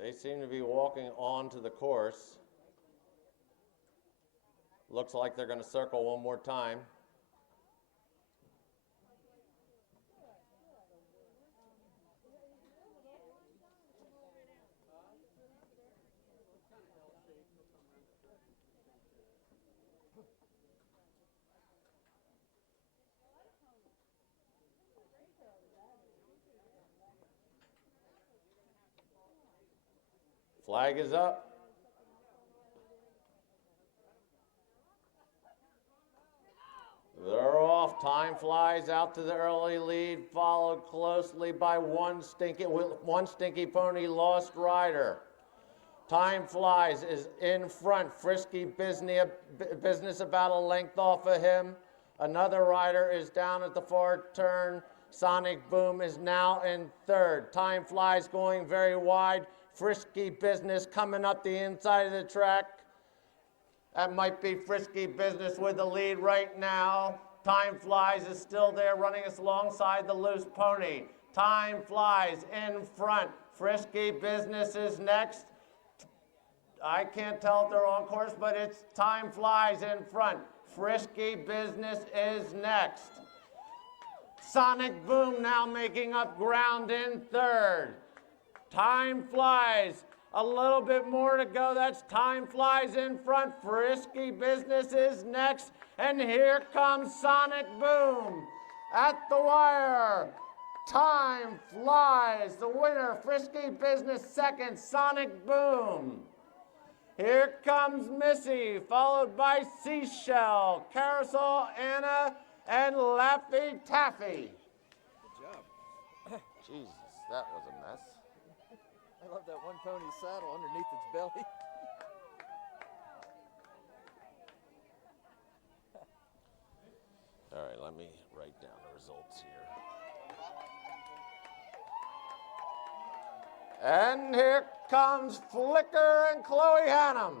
They seem to be walking onto the course. Looks like they're going to circle one more time. Flag is up. They're off. Time flies out to the early lead, followed closely by one stinky pony lost rider. Time flies is in front. Frisky business about a length off of him. Another rider is down at the far turn. Sonic Boom is now in third. Time flies going very wide. Frisky business coming up the inside of the track. That might be Frisky Business with the lead right now. Time Flies is still there running us alongside the loose pony. Time Flies in front. Frisky Business is next. I can't tell if they're on course, but it's Time Flies in front. Frisky Business is next. Sonic Boom now making up ground in third. Time Flies. A little bit more to go. That's Time Flies in front. Frisky Business is next. And here comes Sonic Boom at the wire. Time Flies. The winner, Frisky Business second, Sonic Boom. Here comes Missy, followed by Seashell, Carousel, Anna, and Laffy Taffy. Good job. Jesus, that was a mess. I love that one pony saddle underneath its belly. All right, let me write down the results here. And here comes Flicker and Chloe Hannum.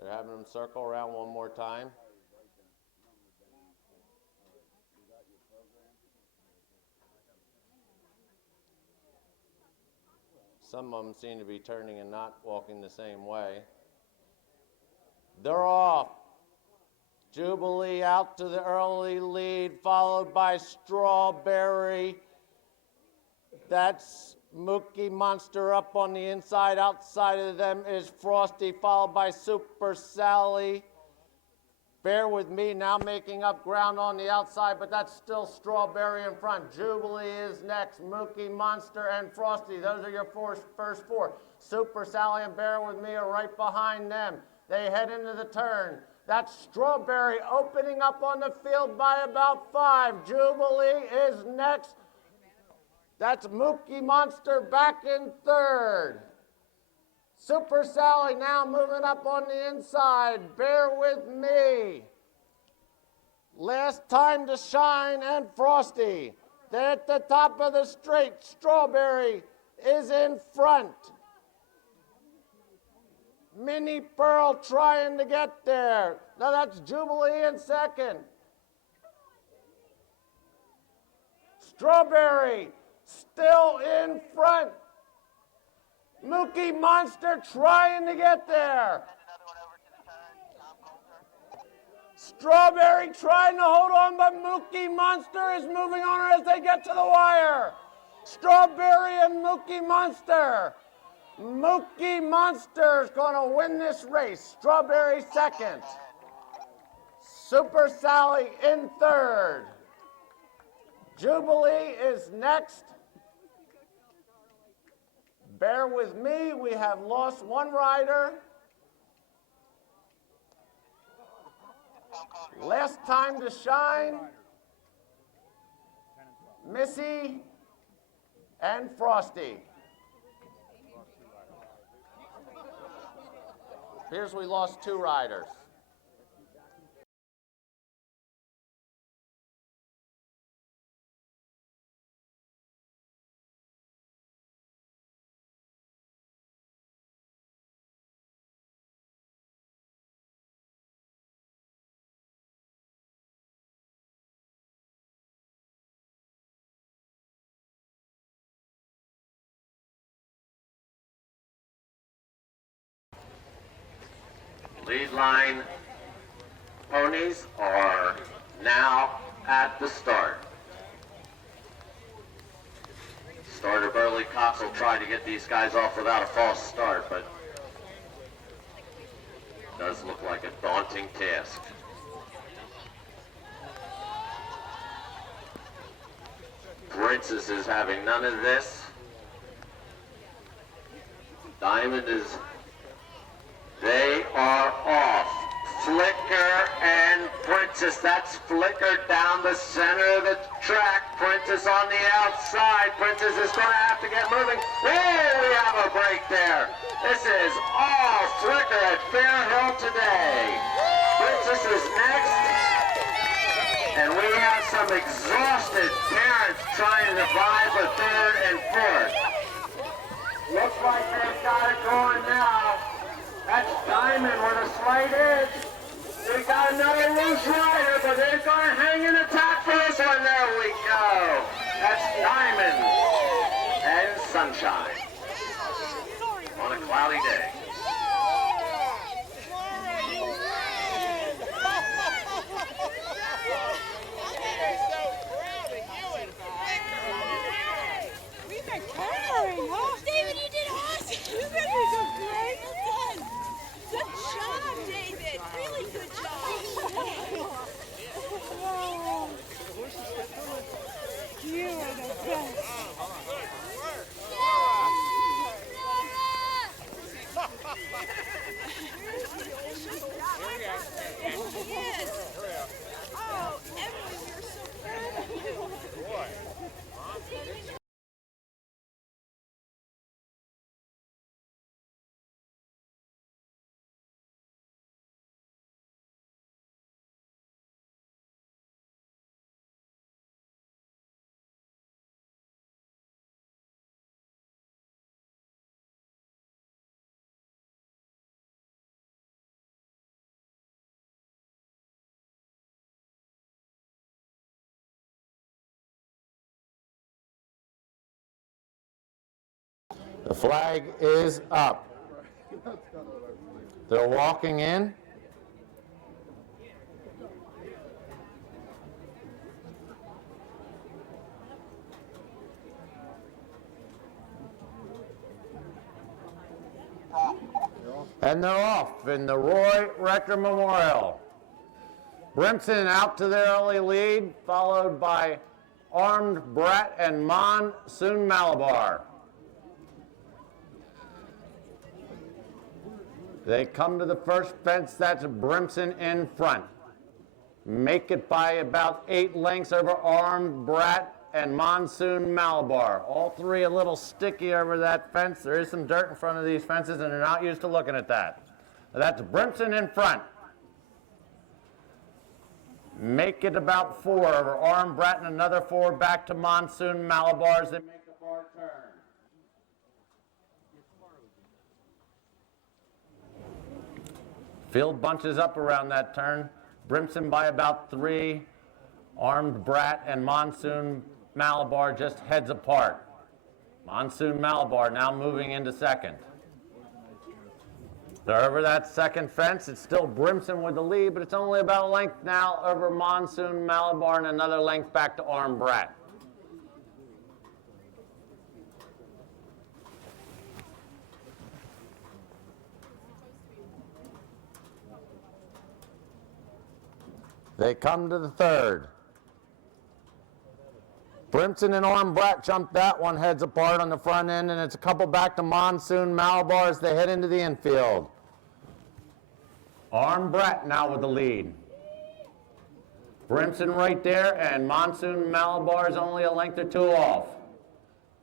They're having them circle around one more time. Some of them seem to be turning and not walking the same way. They're off. Jubilee out to the early lead, followed by Strawberry. That's Mookie Monster up on the inside. Outside of them is Frosty, followed by Super Sally. Bear with me now making up ground on the outside, but that's still Strawberry in front. Jubilee is next. Mookie Monster and Frosty. Those are your first four. Super Sally and Bear with me are right behind them. They head into the turn. That's Strawberry opening up on the field by about 5. Jubilee is next. That's Mookie Monster back in third. Super Sally now moving up on the inside. Bear with me. Last Time to Shine and Frosty. They're at the top of the straight. Strawberry is in front. Minnie Pearl trying to get there. Now that's Jubilee in second. Strawberry still in front. Mookie Monster trying to get there. Strawberry trying to hold on, but Mookie Monster is moving on as they get to the wire. Strawberry and Mookie Monster. Mookie Monster is going to win this race. Strawberry second. Super Sally in third. Jubilee is next. Bear with me, we have lost one rider. Last time to shine, Missy and Frosty. Appears we lost two riders. Lead line ponies are now at the start. Starter Burley Cox will try to get these guys off without a false start, but it does look like a daunting task. Princess is having none of this. Diamond is... They are off. Flicker and Princess. That's Flicker down the center of the track. Princess on the outside. Princess is going to have to get moving. Oh, we have a break there. This is all Flicker at Fair Hill today. Princess is next. And we have some exhausted parents trying to vie for third and fourth. Looks like they've got it going now. That's Diamond with a slight edge. We got another loose rider, but they're going to hang in attack for this one. There we go. That's Diamond and Sunshine on a cloudy day. We've been carrying, huh? David, you did awesome. You guys were so great. Well done. Good job, David. Really good job. You are the best. Yes. Oh, Emily, we're so proud of you. The flag is up. They're walking in. And they're off in the Roy Rector Memorial. Brimson out to the early lead, followed by Armed Brat and Monsoon Malabar. They come to the first fence, that's Brimson in front. Make it by about 8 lengths over Armed Brat and Monsoon Malabar. All three a little sticky over that fence. There is some dirt in front of these fences and they're not used to looking at that. That's Brimson in front. Make it about 4 over Armed Brat and another 4 back to Monsoon Malabar as they make the far turn. Field bunches up around that turn. Brimson by about 3. Armed Brat and Monsoon Malabar just heads apart. Monsoon Malabar now moving into second. They're over that second fence. It's still Brimson with the lead, but it's only about a length now over Monsoon Malabar and another length back to Armed Brat. They come to the third. Brimson and Armbrat jumped that one heads apart on the front end, and it's a couple back to Monsoon Malabar as they head into the infield. Armbrat now with the lead. Brimson right there, and Monsoon Malabar is only a length or two off.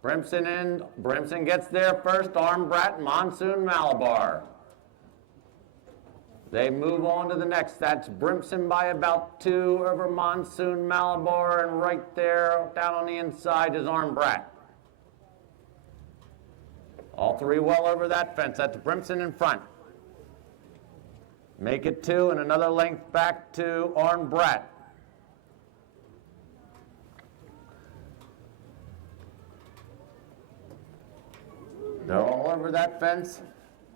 Brimson gets there first, Armbrat, Monsoon Malabar. They move on to the next. That's Brimson by about 2 over Monsoon Malabar, and right there, down on the inside is Armbrat. All three well over that fence. That's Brimson in front. Make it 2 and another length back to Armbrat. They're all over that fence.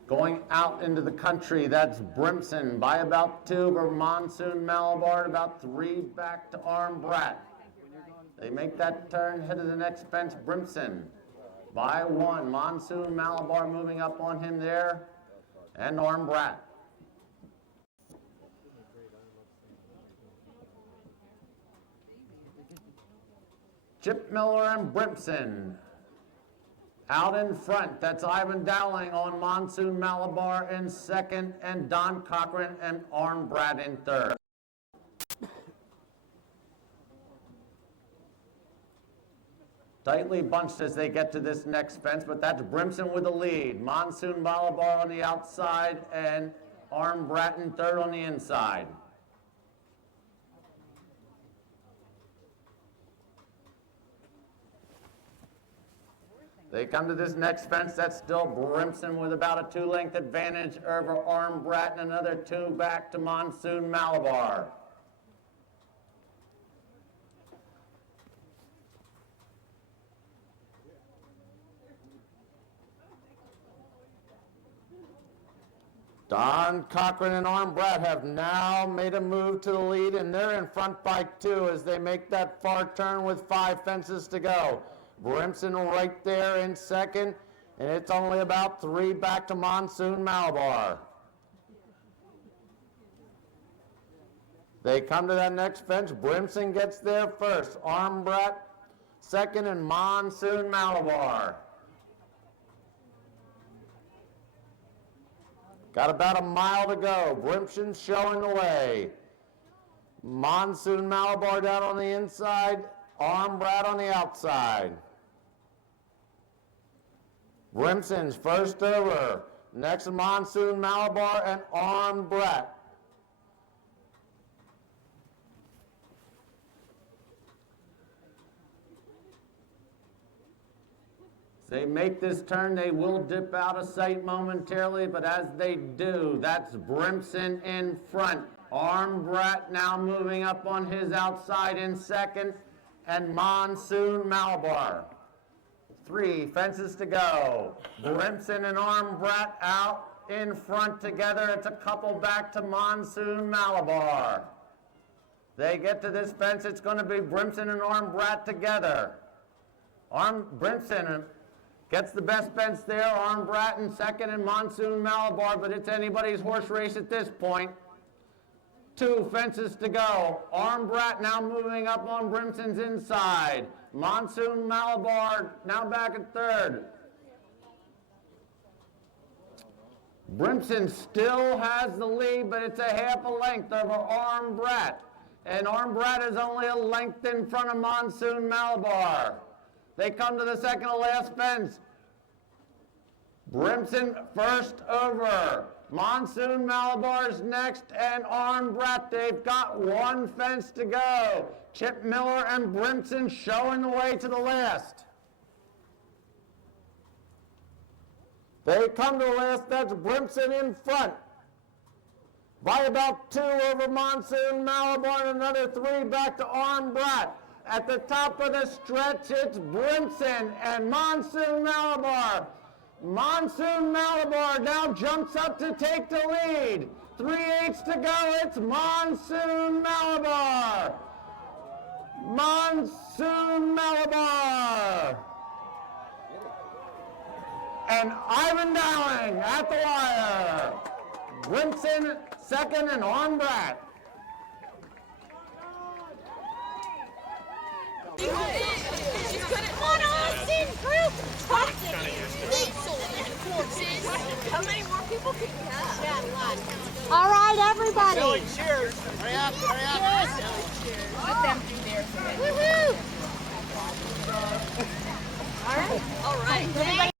Going out into the country, that's Brimson by about 2 over Monsoon Malabar, about 3 back to Armbrat. They make that turn, head to the next fence, Brimson by 1. Monsoon Malabar moving up on him there, and Armbrat. Chip Miller and Brimson. Out in front, that's Ivan Dowling on Monsoon Malabar in second, and Don Cochran and Armbrat in third. Tightly bunched as they get to this next fence, but that's Brimson with the lead. Monsoon Malabar on the outside, and Armbrat in third on the inside. They come to this next fence, that's still Brimson with about a 2-length advantage over Armbrat, and another 2 back to Monsoon Malabar. Don Cochran and Armbrat have now made a move to the lead, and they're in front by 2 as they make that far turn with 5 fences to go. Brimson right there in second, and it's only about 3 back to Monsoon Malabar. They come to that next fence. Brimson gets there first. Armbrat second, and Monsoon Malabar. Got about a mile to go. Brimson showing the way. Monsoon Malabar down on the inside. Armbrat on the outside. Brimson's first over. Next, Monsoon Malabar and Armbrat. As they make this turn, they will dip out of sight momentarily, but as they do, that's Brimson in front. Armbrat now moving up on his outside in second, and Monsoon Malabar. 3 fences to go. Brimson and Armbrat out in front together. It's a couple back to Monsoon Malabar. They get to this fence, it's going to be Brimson and Armbrat together. Brimson gets the best fence there. Armbrat in second, and Monsoon Malabar, but it's anybody's horse race at this point. 2 fences to go. Armbrat now moving up on Brimson's inside. Monsoon Malabar now back at third. Brimson still has the lead, but it's a half a length over Armbrat. And Armbrat is only a length in front of Monsoon Malabar. They come to the second to last fence. Brimson first over. Monsoon Malabar's next, and Armbrat. They've got 1 fence to go. Chip Miller and Brimson showing the way to the last. They come to the last. That's Brimson in front by about 2 over Monsoon Malabar, and another 3 back to Armbrat. At the top of the stretch, it's Brimson and Monsoon Malabar. Monsoon Malabar now jumps up to take the lead. 3/8 to go. It's Monsoon Malabar. Monsoon Malabar. And Ivan Dowling at the wire. Brimson second, and Armbrat. On Austin group talking. How many more people could we have? Yeah, a lot. All right, everybody. Cheers. Hurry up, hurry up. Let them do theirs. Woohoo! All right. All right. Everybody.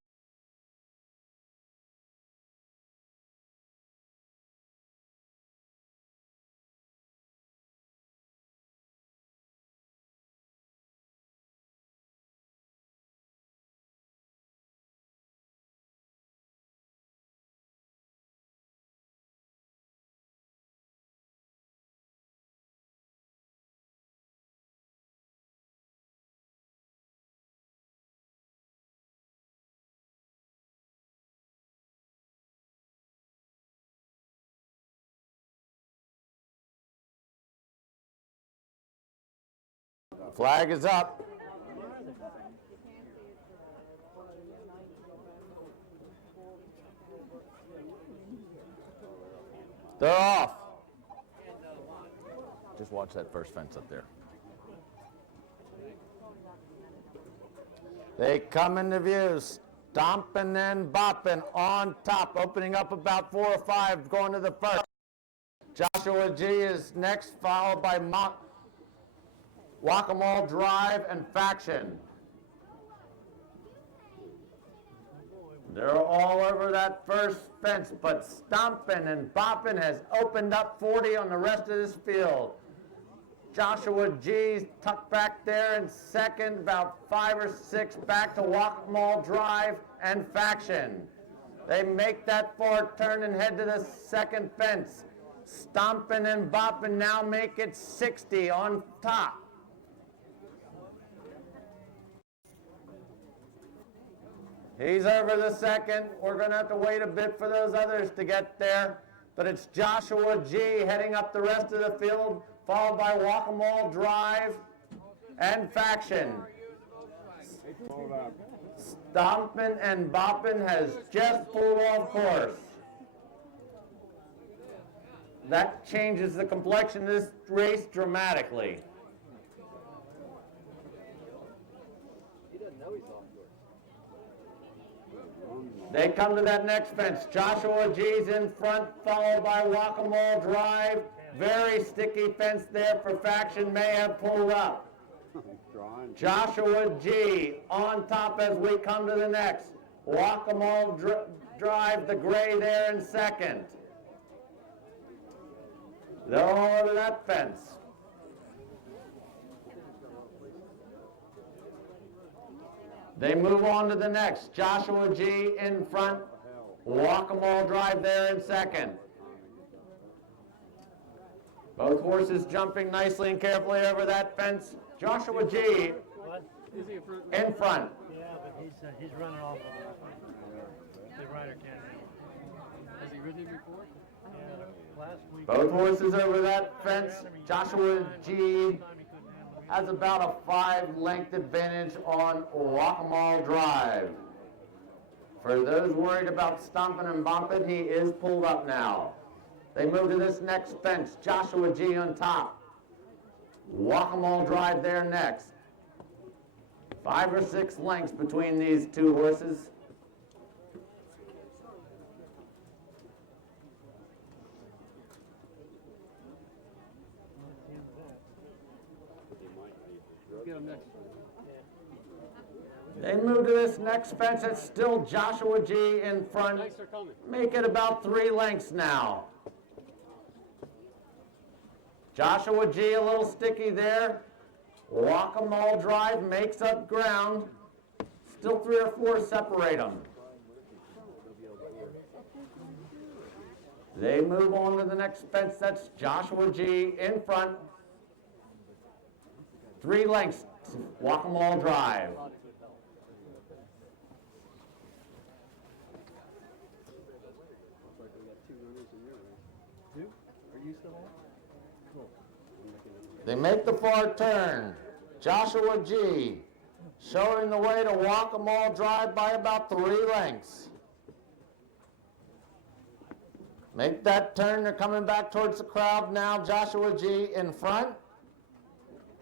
Flag is up. They're off. Just watch that first fence up there. They come into view, stomping and bopping on top, opening up about 4 or 5, going to the first. Joshua G is next, followed by Whack-A-Mole Drive and Faction. They're all over that first fence, but stomping and bopping has opened up 40 on the rest of this field. Joshua G's tucked back there in second, about 5 or 6 back to Whack-A-Mole Drive and Faction. They make that far turn and head to the second fence. Stomping and bopping now make it 60 on top. He's over the second. We're going to have to wait a bit for those others to get there. But it's Joshua G heading up the rest of the field, followed by Whack-A-Mole Drive and Faction. Stompin' and Boppin' has just pulled off course. That changes the complexion of this race dramatically. They come to that next fence. Joshua G's in front, followed by Whack-A-Mole Drive. Very sticky fence there for Faction, may have pulled up. Joshua G on top as we come to the next. Whack-A-Mole Drive, the gray there in second. They're all over that fence. They move on to the next. Joshua G in front. Whack-A-Mole Drive there in second. Both horses jumping nicely and carefully over that fence. Joshua G in front. Yeah, but he's running off of the rider can't handle. Has he ridden him before? Yeah, last week. Both horses over that fence. Joshua G has about a 5-length advantage on Whack-A-Mole Drive. For those worried about stomping and bumping, he is pulled up now. They move to this next fence. Joshua G on top. Whack-A-Mole Drive there next. 5 or 6 lengths between these two horses. They move to this next fence. It's still Joshua G in front. Make it about 3 lengths now. Joshua G a little sticky there. Whack-A-Mole Drive makes up ground. Still 3 or 4 separate them. They move on to the next fence. That's Joshua G in front. 3 lengths. Whack-A-Mole Drive. They make the far turn. Joshua G showing the way to Whack-A-Mole Drive by about 3 lengths. Make that turn. They're coming back towards the crowd now. Joshua G in front.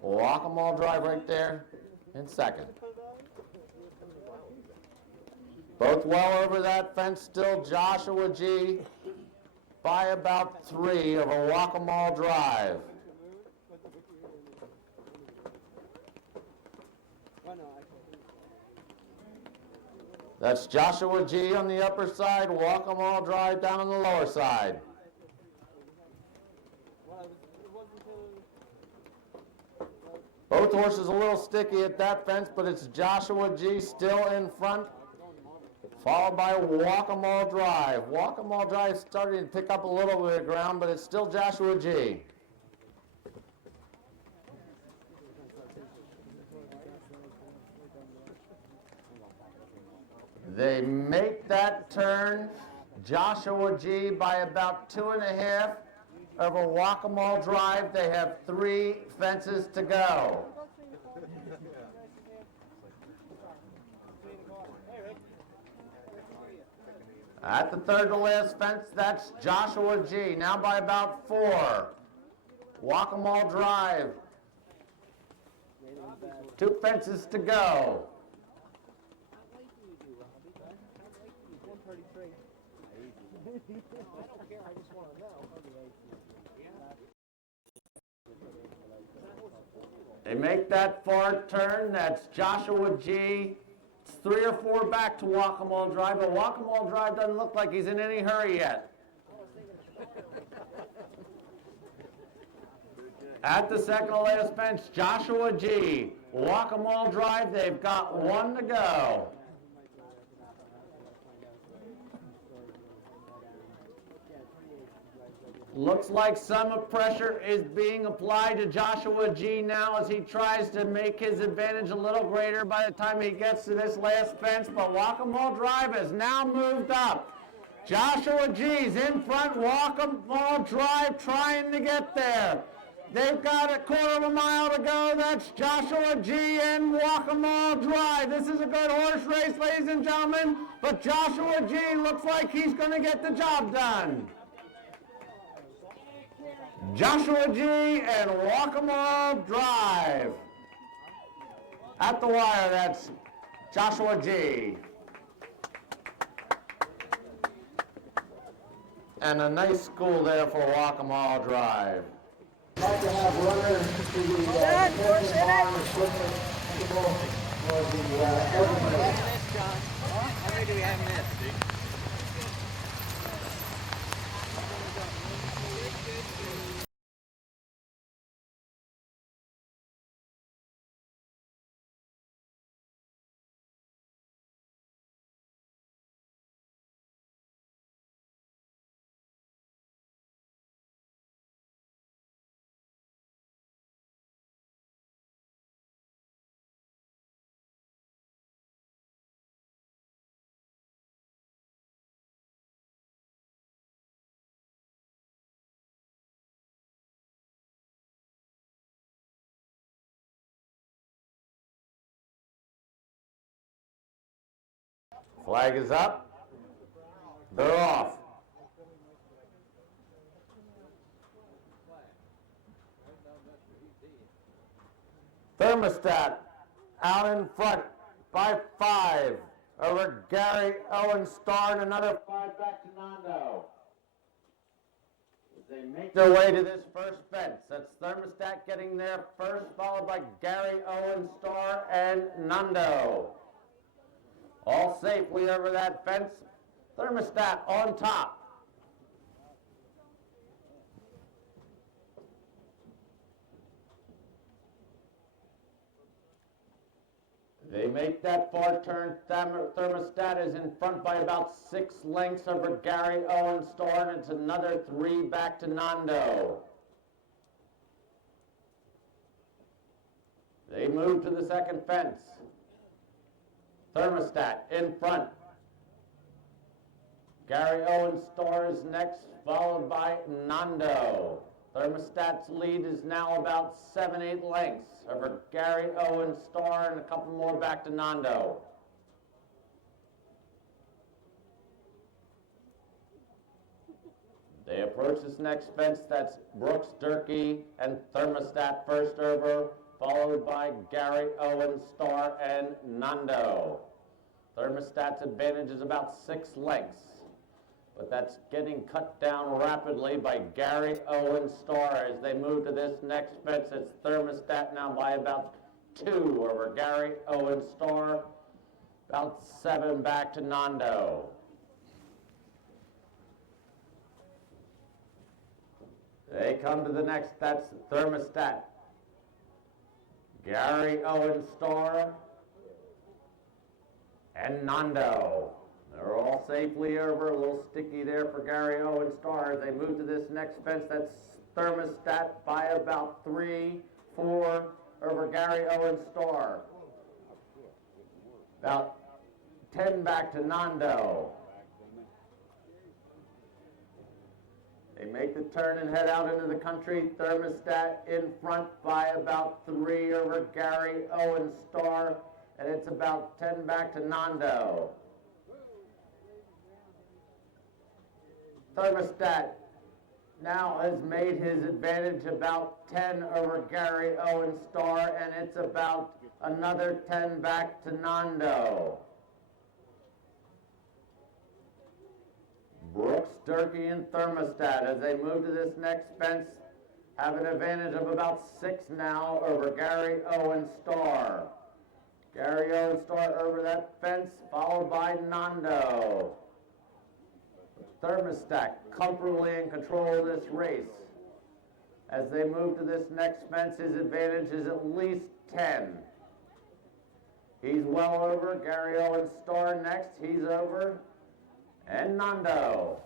Walk 'em all drive right there in second. Both well over that fence still, Joshua G. by about 3 of a walk 'em all drive. That's Joshua G. on the upper side, walk 'em all drive down on the lower side. Both horses a little sticky at that fence, but it's Joshua G. still in front, followed by Walk 'em all drive. Walk 'em all drive starting to pick up a little bit of ground, but it's still Joshua G. They make that turn, Joshua G. by about 2.5 of a Walk 'em all drive. They have 3 fences to go. At the third to last fence, that's Joshua G. now by about 4. Walk 'em all drive. 2 fences to go. They make that far turn, that's Joshua G. It's 3 or 4 back to Walk 'em all drive, but Walk 'em all drive doesn't look like he's in any hurry yet. At the second to last fence, Joshua G. Walk 'em all drive, they've got 1 to go. Looks like some pressure is being applied to Joshua G. now as he tries to make his advantage a little greater by the time he gets to this last fence, but Walk 'em all drive has now moved up. Joshua G's in front, Walk 'em all drive trying to get there. They've got a 1/4 mile to go. That's Joshua G. and Walk 'em all drive. This is a good horse race, ladies and gentlemen, but Joshua G. looks like he's going to get the job done. Joshua G. and Walk 'em all drive. At the wire, that's Joshua G. And a nice school there for Walk 'em all drive. I'd like to have runner to the Temple Barn equipment for the everybody. How many do we have in this? Flag is up. They're off. Thermostat out in front by 5 over Gary Owen Starr and another 5 back to Nando. As they make their way to this first fence, that's Thermostat getting there first, followed by Gary Owen Starr and Nando. All safely over that fence. Thermostat on top. They make that far turn. Thermostat is in front by about 6 lengths over Gary Owen Starr, and it's another 3 back to Nando. They move to the second fence. Thermostat in front. Gary Owen Starr is next, followed by Nando. Thermostat's lead is now about 7-8 lengths over Gary Owen Starr and a couple more back to Nando. approach this next fence, that's Brooks, Durkee, and Thermostat first over, followed by Gary Owen, Star, and Nando. Thermostat's advantage is about 6 lengths, but that's getting cut down rapidly by Gary Owen, Star. As they move to this next fence, it's Thermostat now by about 2 over Gary Owen, Star, about 7 back to Nando. They come to the next, that's Thermostat. Gary Owen, Star, and Nando. They're all safely over, a little sticky there for Gary Owen, Star. As they move to this next fence, that's Thermostat by about 3, 4 over Gary Owen, Star. About 10 back to Nando. They make the turn and head out into the country. Thermostat in front by about 3 over Gary Owen, Star, and it's about 10 back to Nando. Thermostat now has made his advantage about 10 over Gary Owen, Star, and it's about another 10 back to Nando. Brooks, Durkee, and Thermostat, as they move to this next fence, have an advantage of about 6 now over Gary Owen, Star. Gary Owen, Star over that fence, followed by Nando. Thermostat comfortably in control of this race. As they move to this next fence, his advantage is at least 10. He's well over. Gary Owen, Star next. He's over. And Nando.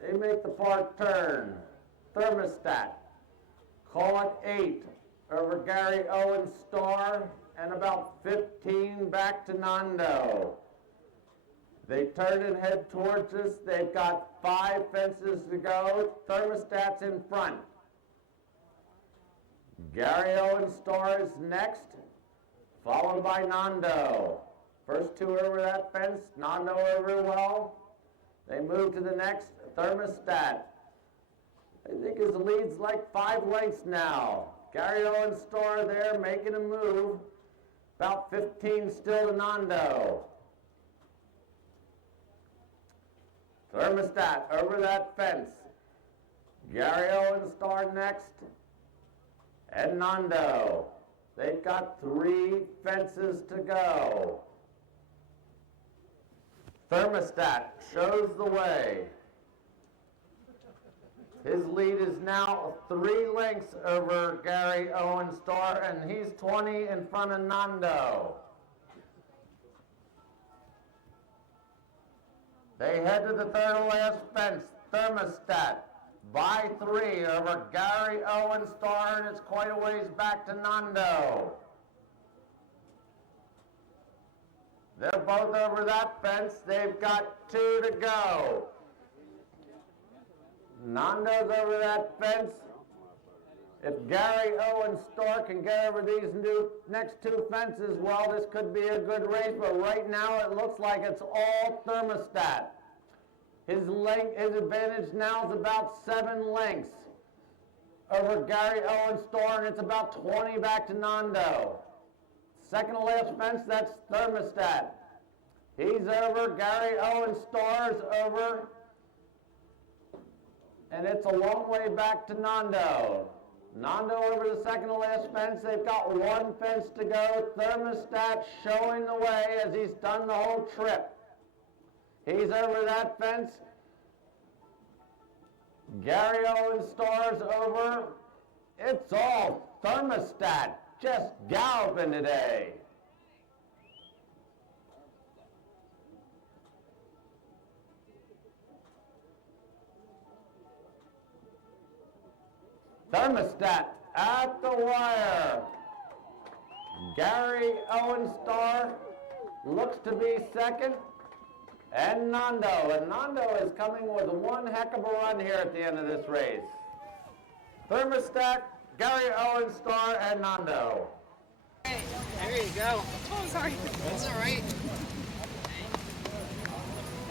They make the far turn. Thermostat, call it 8 over Gary Owen, Star, and about 15 back to Nando. They turn and head towards us. They've got 5 fences to go. Thermostat's in front. Gary Owen, Star is next, followed by Nando. First 2 over that fence, Nando over well. They move to the next, Thermostat. I think his lead's like 5 lengths now. Gary Owen, Star there making a move. About 15 still to Nando. Thermostat over that fence. Gary Owen, Star next. And Nando. They've got 3 fences to go. Thermostat shows the way. His lead is now 3 lengths over Gary Owen, Star, and he's 20 in front of Nando. They head to the third and last fence. Thermostat by 3 over Gary Owen, Star, and it's quite a ways back to Nando. They're both over that fence. They've got 2 to go. Nando's over that fence. If Gary Owen, Star can get over these next 2 fences, well, this could be a good race, but right now it looks like it's all Thermostat. His advantage now is about 7 lengths over Gary Owen, Star, and it's about 20 back to Nando. Second to last fence, that's Thermostat. He's over, Gary Owen, Star's over, and it's a long way back to Nando. Nando over the second to last fence. They've got 1 fence to go. Thermostat showing the way as he's done the whole trip. He's over that fence. Gary Owen, Star's over. It's all Thermostat, just galloping today. Thermostat at the wire. Gary Owen, Star looks to be second. And Nando. And Nando is coming with one heck of a run here at the end of this race. Thermostat, Gary Owen, Star, and Nando. There you go. Oh, sorry. That's all right.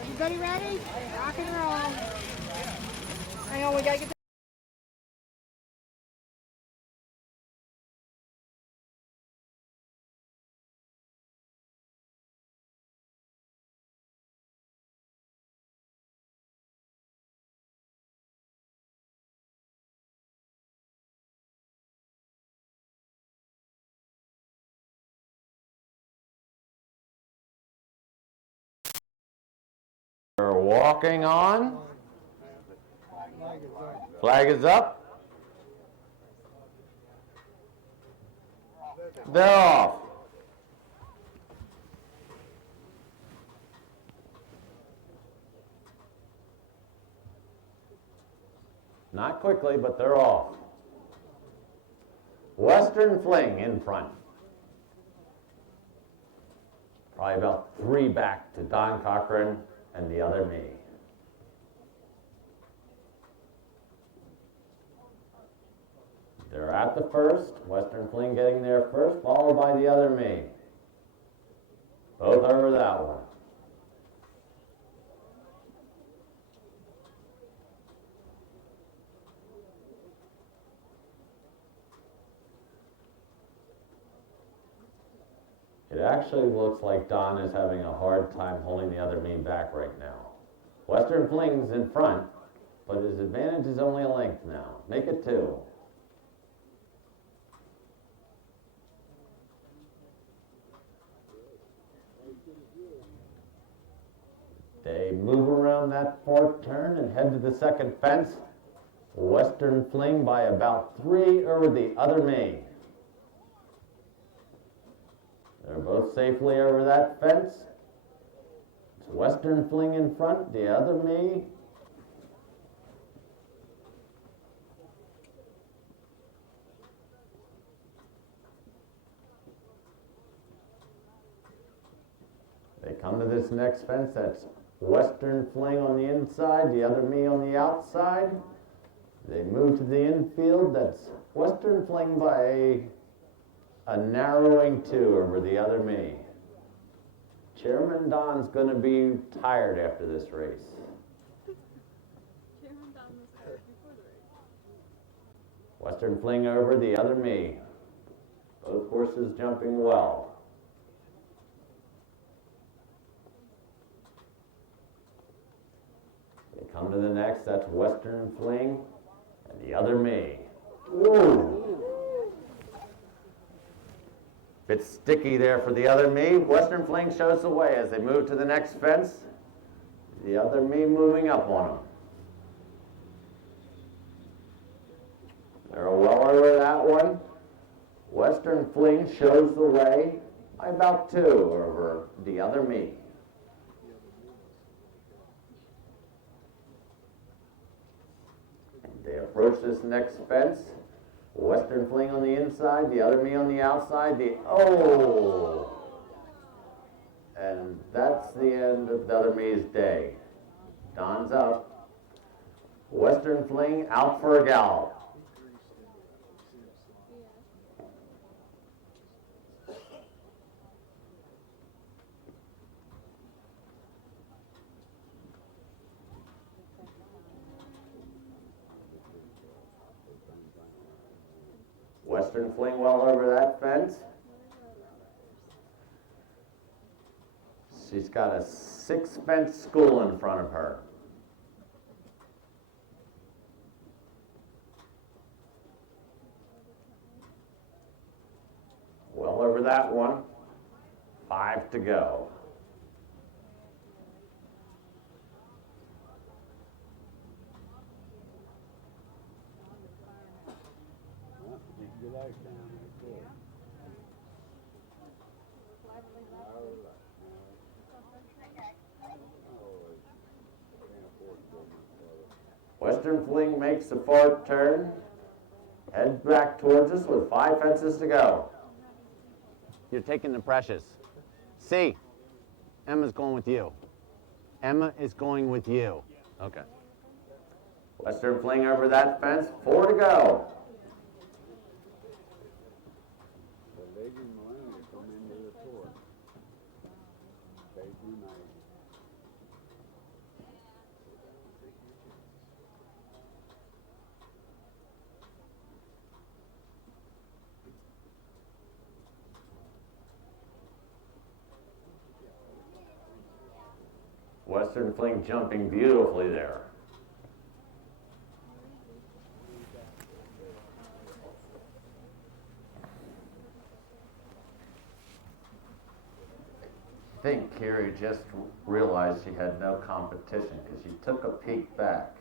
Everybody ready? Rock and roll. Hang on, we gotta get We're walking on. Flag is up. They're off. Not quickly, but they're off. Western Fling in front. Probably about 3 back to Don Cochran and the other me. They're at the first. Western Fling getting there first, followed by the other me. Both over that one. It actually looks like Don is having a hard time holding the other me back right now. Western Fling's in front, but his advantage is only a length now. Make it 2. They move around that 4th turn and head to the 2nd fence. Western Fling by about 3 over the other me. They're both safely over that fence. It's Western Fling in front, the other me. They come to this next fence, that's Western Fling on the inside, the other me on the outside. They move to the infield, that's Western Fling by a narrowing 2 over the other me. Chairman Don's going to be tired after this race. Chairman Don was tired before the race. Western Fling over the other me. Both horses jumping well. They come to the next, that's Western Fling and the other me. Ooh. Bit sticky there for the other me. Western Fling shows the way as they move to the next fence. The other me moving up on them. They're well over that one. Western Fling shows the way by about 2 over the other me. They approach this next fence. Western Fling on the inside, the other me on the outside. And that's the end of the other me's day. Don's up. Western Fling out for a gallop. Western Fling well over that fence. She's got a 6-fence school in front of her. Well over that one. 5 to go. Western Fling makes the 4th turn, heads back towards us with 5 fences to go. You're taking the precious. C. Emma's going with you. Emma is going with you. Okay. Western Fling over that fence, 4 to go. Western Fling jumping beautifully there. I think Carrie just realized she had no competition because she took a peek back.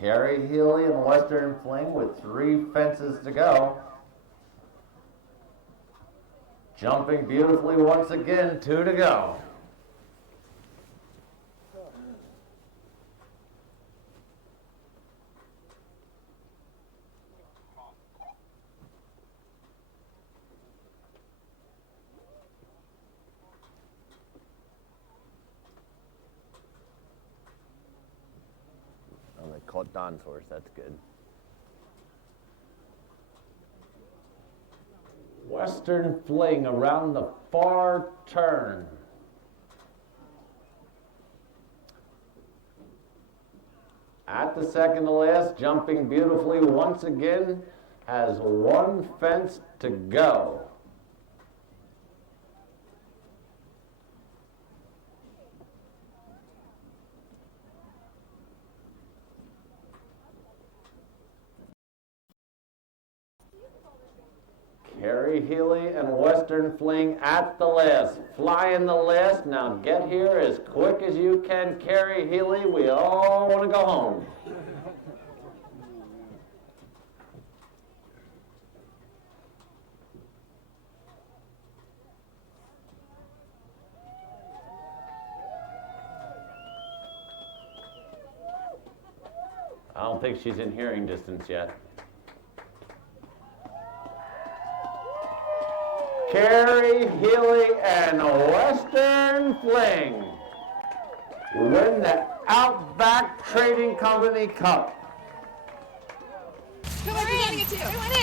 Carrie Healy and Western Fling with 3 fences to go. Jumping beautifully once again, 2 to go. Oh, they caught Don's horse, that's good. Western Fling around the far turn. At the second to last, jumping beautifully once again, has 1 fence to go. Carrie Healy and Western Fling at the last. Flying the last. Now get here as quick as you can, Carrie Healy. We all want to go home. I don't think she's in hearing distance yet. Carrie Healy and Western Fling win the Outback Trading Company Cup. Come on, you're getting it too.